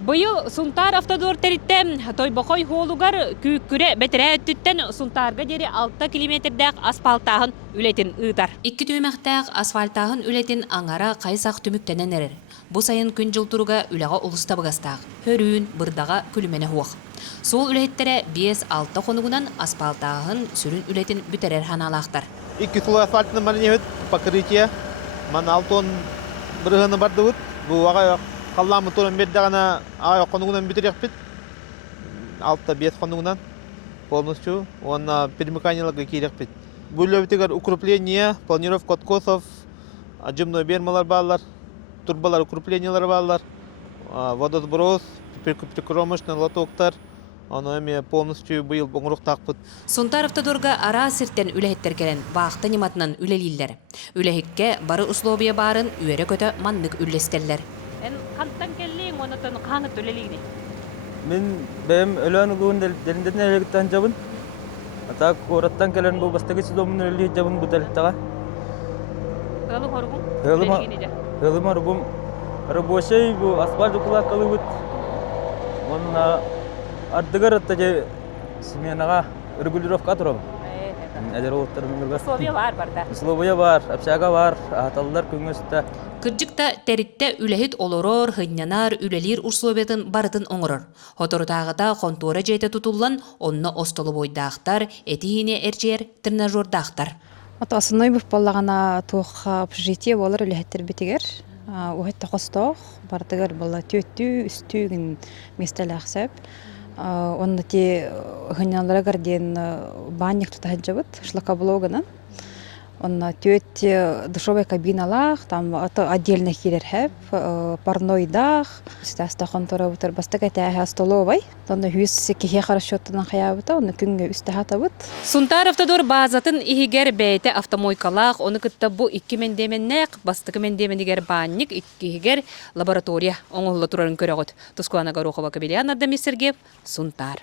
Быйыл Сунтар автодор теритте Тойбокой холугар күккүре бетере өттүттен Сунтарга дери 6 километрдәк асфальтағын үлетин ыытар. 2 түймәктәк асфальтағын үлетин аңара кайсак түмүктенен эрер. Бу сайын күн жылтуруга үләгә улуста быгастак. Хөрүүн бырдага күлүмене хуак. Сол үлеттере 5-6 конугунан асфальтағын сүрүн үлетин бүтерер ханалактар. 2 слой асфальтны маневит покрытие. Ман алтон бырыгыны барды бу ага қалламы турын бердағана ағай қонуғынан бүтерек бит. 6-5 қонуғынан полностью. Он перемыканиялығы керек бит. Бүлөбітігер укрепление, планировка откосов, отжимной бермалар балар, турбалар укреплениялар балар, водосброс, прикромочный лотоктар. Оны эме полностью быйыл боңрук тақпыт. Сунтар автодорга ара сиртен үлехеттер келен баақта нематынан үлелилер. Үлехекке бары условия барын үйері көті маннык үлестеллер. Эн қанттан келлиң, онытын қаңыт үлелигни? Мен бәйім өлән ұлуын дәлінден әлегіттен жабын. Ата қораттан келен бұл бастағы сезомын үлелі жабын бұл дәліттіға. Ғылым орғын? Ғылым орғым. Рабочий бұл асфальт ұқылақ қалы бұд. Онына ардығар әттәге семенаға регулировка тұрам. Әдер олықтарының ұрғас. Условия бар барда? Условия бар, общага бар, аталылар көңөсті. Кырдьыкта теритте үлехит олорор, хыннянар, үлелир условиятын барытын оңырыр. Хоторутағыда контора жейте тутуллан, онна остолу бойдақтар, этихине эрчер, тренажердақтар. Основной був боллагана тух общежитие болар үлехеттер битигер. Ухетта қостоқ, бардыгар болла төттүү, үстүүгін местелі ақсап. Онна те хыннянлара гарден банник тутахын жабыт, шлакоблогынан. Онна төт душевая кабиналах, там отдельно хирерхеп, парноидах, стаста контора бутер бастыга тәһә столовой. Онда хүс кихе харашоттан хаябыта, онна күнгө үстәһата бут. Сунтар автодор базатын ихигер бәйте автомойкалах, оны кытта бу 2 мендеменнәк, бастыгы мендемендигер банник, ихигер лаборатория оңолла турарын көрөгөт. Тускуана Горохова, Кабелиан Адамис Сергеев, Сунтар.